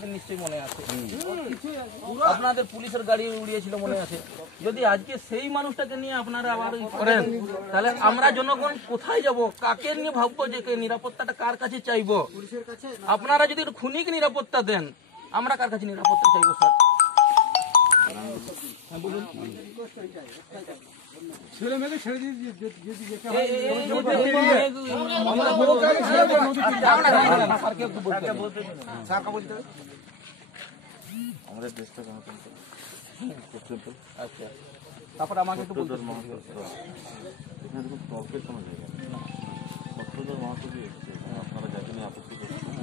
আপনাদের নিশ্চয়ই মনে আছে, আপনাদের পুলিশের গাড়ি উড়িয়েছিল মনে আছে। যদি আজকে সেই মানুষটাকে নিয়ে আপনারা আবার করেন, তাহলে আমরা জনগণ কোথায় যাব? কাকে নিয়ে ভাববো যে নিরাপত্তাটা কার কাছে চাইবো? আপনারা যদি খুনিক নিরাপত্তা দেন, আমরা কার কাছে নিরাপত্তা চাইবো স্যার? ছেলে মেয়েকে ছেড়ে দিয়ে আমাদের দেশটা গণতন্ত্র। আচ্ছা, তারপর আমাকে একটু বলতে এখানে দেখুন তর্কের কোনো জায়গা নেই। সত্যধর মাহাতো যে এসছে, আপনারা যাকে নিয়ে আপত্তি করছেন,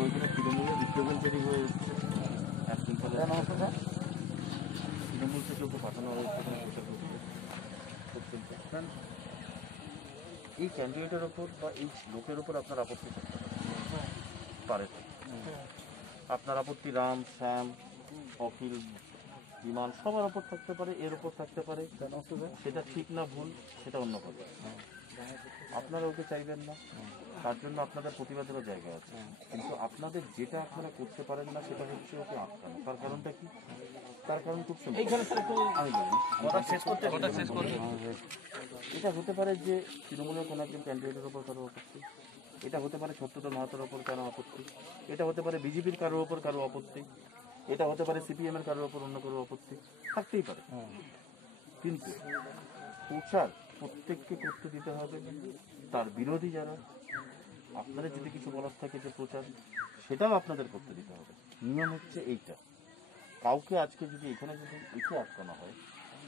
ওইখানে তৃণমূলের রিপ্রেজেন্টেটিভ হয়ে এসছে। একদিন ফলে তৃণমূল থেকে ওকে পাঠানো হয়েছে প্রচার করতে। এই ক্যান্ডিডেটের ওপর বা এই লোকের ওপর আপনার আপত্তি করতে পারে। আপনার আপত্তি রাম, শ্যাম, অখিল, বিমান সবার ওপর থাকতে পারে, এর ওপর থাকতে পারে। সেটা ঠিক না ভুল সেটা অন্য কথা। আপনারা ওকে চাইবেন না, তার জন্য আপনাদের প্রতিবাদেরও জায়গা আছে। কিন্তু আপনাদের যেটা আপনারা করতে পারেন না সেটা হচ্ছে ওকে আটকানো। তার কারণটা কি? তার কারণ খুব সুন্দর, আমি বলি এটা হতে পারে যে তৃণমূলের কোনো একজন ক্যান্ডিডেটের ওপর কারো আপত্তি, এটা হতে পারে সত্যধর মাহাতোর ওপর কারো আপত্তি, এটা হতে পারে বিজেপির কারোর ওপর কারো আপত্তি, এটা হতে পারে সিপিএম এর কারোর ওপর অন্য কারো আপত্তি থাকতেই পারে। কিন্তু প্রচার প্রত্যেককে করতে দিতে হবে। তার বিরোধী যারা, আপনাদের যদি কিছু বলার থাকে যে প্রচার, সেটাও আপনাদের করতে দিতে হবে। নিয়ম হচ্ছে এইটা। কাউকে আজকে যদি এখানে যদি এসে আটকানো হয়,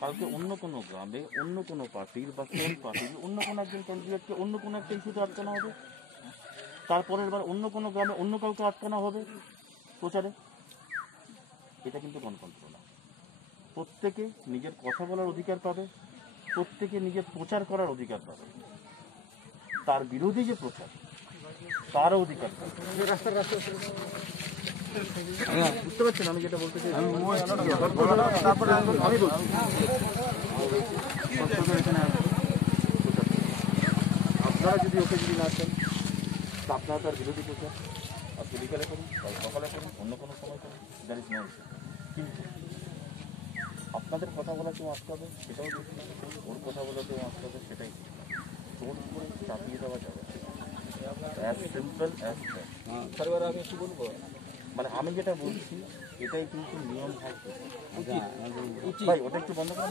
কালকে অন্য কোনো গ্রামে অন্য কোনো পার্টির বা কোন পার্টির অন্য কোনো একজন ক্যান্ডিডেটকে অন্য কোনো একটা ইস্যুতে আটকানো হবে, তারপরের বার অন্য কোনো গ্রামে অন্য কাউকে আটকানো হবে প্রচারে। এটা কিন্তু গণতন্ত্র না। প্রত্যেকে নিজের কথা বলার অধিকার পাবে, প্রত্যেকে নিজের প্রচার করার অধিকার পাবে। তার বিরোধী যে প্রচার, তারও অধিকার পাবে। বুঝতে পারছেন আমি যেটা বলতে চাই? আমি বলছি আপনারা যদি ওকে যদি না চান, তা আপনারা তার বিরোধী প্রচার আজকে বিকালে করুন, কাল সকালে করুন, অন্য কোনো সময় করুন, দ্যাট ইজ নো ইস্যু। কিন্তু আপনাদের কথা বলা কেউ আটকাবে সেটাও দেখুন, ওর কথা বলা কেউ আটকাবে সেটাই জোর করে চাপিয়ে দেওয়া যাবে। As simple as that. আমি একটু বলবো, মানে আমি যেটা বলছি এটাই কিন্তু নিয়ম হয়। ভাই ওটা একটু বন্ধ করে